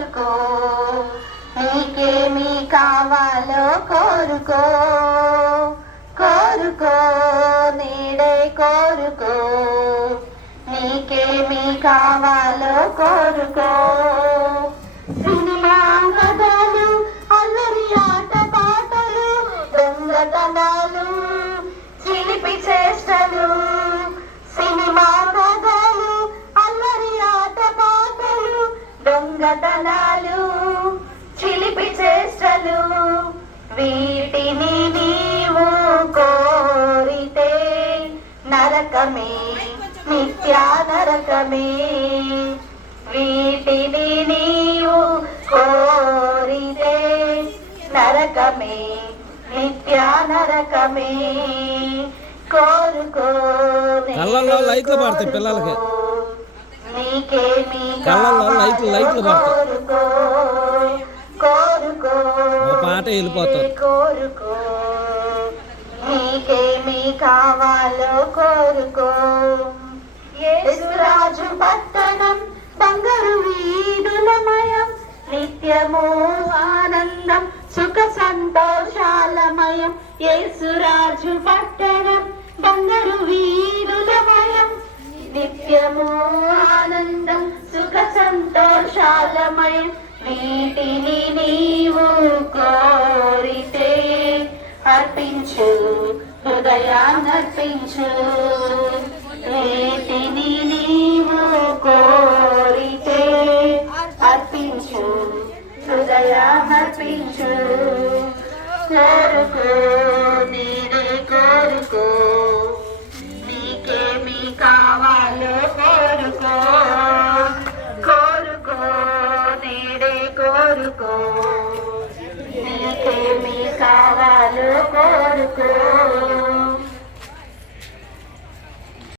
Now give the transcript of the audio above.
కోరుకో, నీకేమి కావాలో కోరుకో, కోరుకో నేడే కోరుకో, నీకేమి కావాలో కోరుకో. సినిమా కథలు, అల్లరి ఆట పాటలు, దొంగతనాలు, చిలిపి చేష్టలు. సినిమా కథలు, అల్లరి ఆట పాటలు, దొంగతనాలు, చిలిపి చేష్టలు. వీటిని నీవు కోరితే నరకమే, నిత్యా నరకమే. వీటిని నీవు కోరితే నరకమే, నిత్యా నరకమే. కోరుకో కళ్ళల్లో లైట్లు పడతాయి పిల్లలకి, నీకేమి కళ్ళల్లో లైట్లు పడతాయి. కోరుకో, కోరుకో ఓ పాట వెళ్ళిపోతారు. కోరుకో, నీకేమి కావాలో కోరుకో. యేసురాజు పట్టణం బంగారు వీధులమయం, నిత్యము ఆనందం సుఖ సంతోషాలమయం. యేసురాజు పట్టణం బంగారు వీధులమయం, నిత్యము ఆనందం సుఖ సంతోషాలమయం. వీటిని నీవు కోరితే అర్పించు, హృదయాన్నర్పించు. వీటిని నీవు కోరితే అర్పించు, హృదయాన్నర్పించు. కోరుకో నీడే కోరుకో, నీకేమి కావాలో కోరుకో, కోరుకో నీడే కోరుకో, నీకేమి కావాలో కోరుకో.